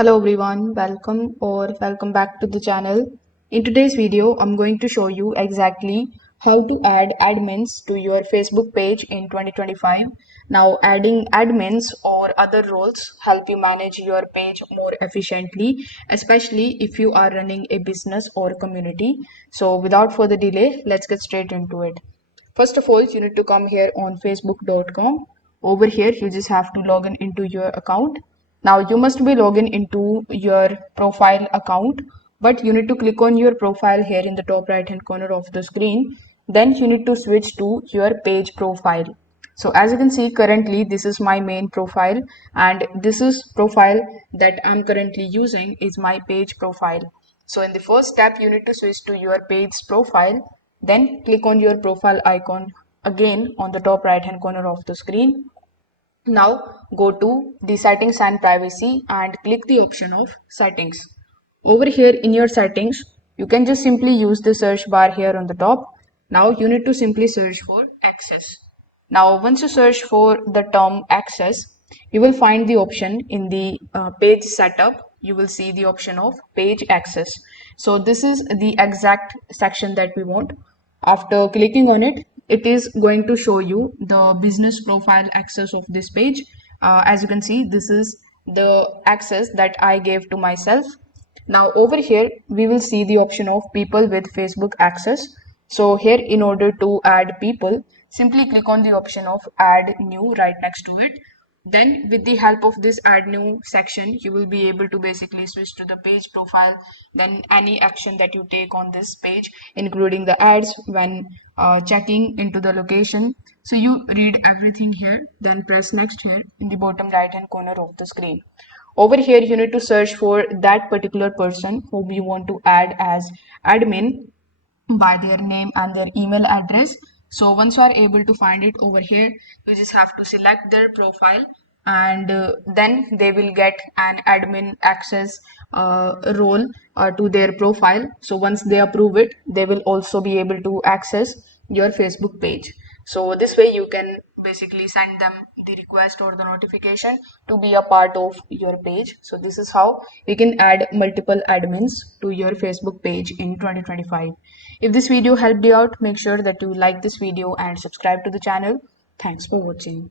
Hello everyone, welcome back to the channel. In today's video, I'm going to show you exactly how to add admins to your Facebook page in 2025. Now, adding admins or other roles help you manage your page more efficiently, especially if you are running a business or community. So, without further delay, let's get straight into it. First of all, you need to come here on facebook.com. Over here, you just have to log in into your account. Now, you must be logged into your profile account, but you need to click on your profile here in the top right hand corner of the screen. Then you need to switch to your page profile. So as you can see, currently this is my main profile, and this is profile that I'm currently using is my page profile. So in the first step, you need to switch to your page profile, then click on your profile icon again on the top right hand corner of the screen. Now go to the settings and privacy and click the option of settings. Over here in your settings, you can just simply use the search bar here on the top. Now you need to simply search for access. Now once you search for the term access, you will find the option in the page setup. You will see the option of page access. So this is the exact section that we want. After clicking on it, it is going to show you the business profile access of this page. As you can see, this is the access that I gave to myself. Now over here, we will see the option of people with Facebook access. So here, in order to add people, simply click on the option of add new right next to it. Then with the help of this add new section, you will be able to basically switch to the page profile. Then any action that you take on this page, including the ads when checking into the location. So you read everything here, then press next here in the bottom right hand corner of the screen. Over here, you need to search for that particular person whom you want to add as admin by their name and their email address. So once you are able to find it over here, you just have to select their profile, and then they will get an admin access role to their profile. So once they approve it, they will also be able to access your Facebook page. So this way you can basically send them the request or the notification to be a part of your page. So this is how you can add multiple admins to your Facebook page in 2025. If this video helped you out, make sure that you like this video and subscribe to the channel. Thanks for watching.